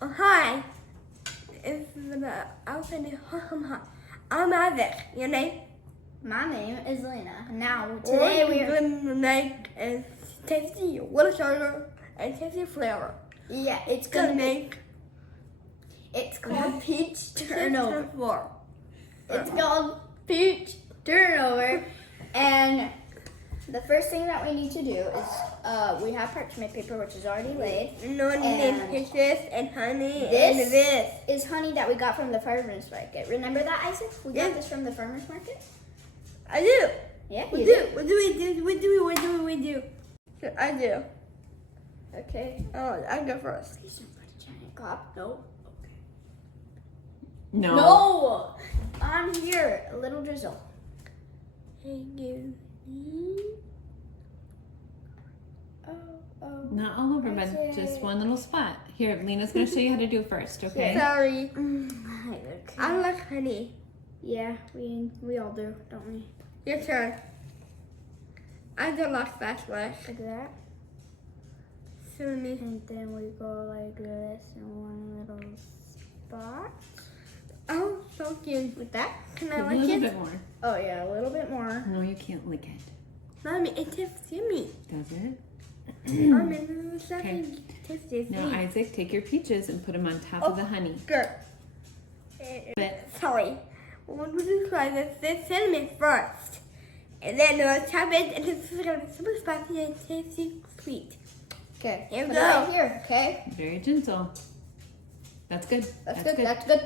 Hi. I'm Isaac. Your name? My name is Lena. Now, today we're gonna make a tasty water sugar and tasty flavor. Yeah, it's called peach turnover. It's called peach turnover. And the first thing that we need to do is we have parchment paper, which is already laid. And peaches and honey. This is honey that we got from the farmer's market. Remember that, Isaac? We got this from the farmer's market. I do. Yeah, we you do. do. What do? I do. Okay. Oh, I go first. Please don't put a giant glop. No. Okay. No. No. On here, a little drizzle. Thank you. Oh. Not all over, but just one little spot. Here, Lena's gonna show you how to do it first, okay? Sorry. Okay. I like honey. Yeah, we all do, don't we? Your turn. I don't like spatula. Like that. Show me. And then we go like this in one little spot. Oh, so cute. With that? Can I A lick little it? bit more. Oh yeah, a little bit more. No, you can't lick it. Mommy, it tastes yummy. Does it? Mommy, it tastes tasty. Now, Isaac, take your peaches and put them on top of the honey. Good. But Sorry. We're going to try this cinnamon first. And then we'll chop it and it's going to be super spicy and tasty sweet. Okay. Here we Put go. it right here, okay? very gentle. That's good. That's good. That's good.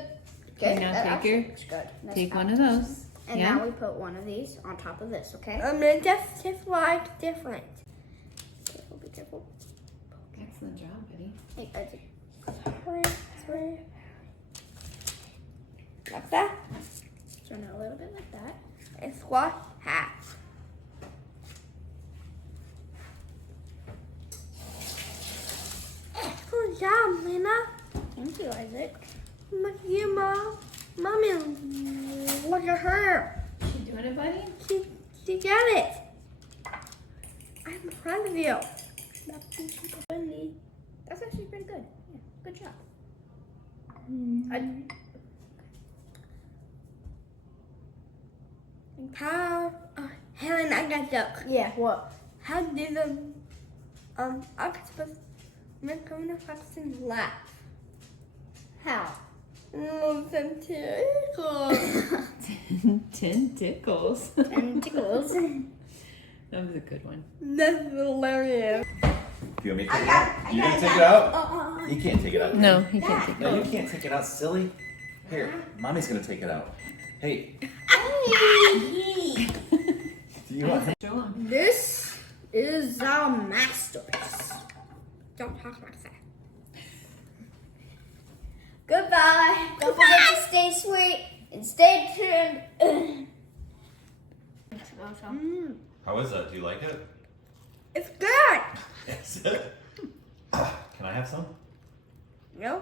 Okay. now that take actually your- looks good. That's Take one fine. of those. And Yeah? now we put one of these on top of this, okay? Just like different. Careful, be careful. Excellent job, buddy. Hey, Isaac. Sorry. Like that. Turn it a little bit like that. And squash half. Good job, Lena. Thank you, Isaac. Look at you, Mom. Mommy, look at her. You doing it, buddy? She got it. I'm proud of you. That's actually pretty good. Yeah, good job. How, Helen, I got a joke. Yeah, what? How did the octopus make a person laugh? How? Tentacles. 10 tickles. Tentacles. That was a good one. That's hilarious. Do you want me to take it out? You gonna take it out? You can't take it out. No, he can't take it. No, you can't take it out, silly. Here, mommy's gonna take it out. Hey, do you want? Show him. This is our masterpiece. Don't talk like that. Goodbye. Don't forget to stay sweet and stay tuned. How is that? Do you like it? It's good. Is it? Can I have some? No?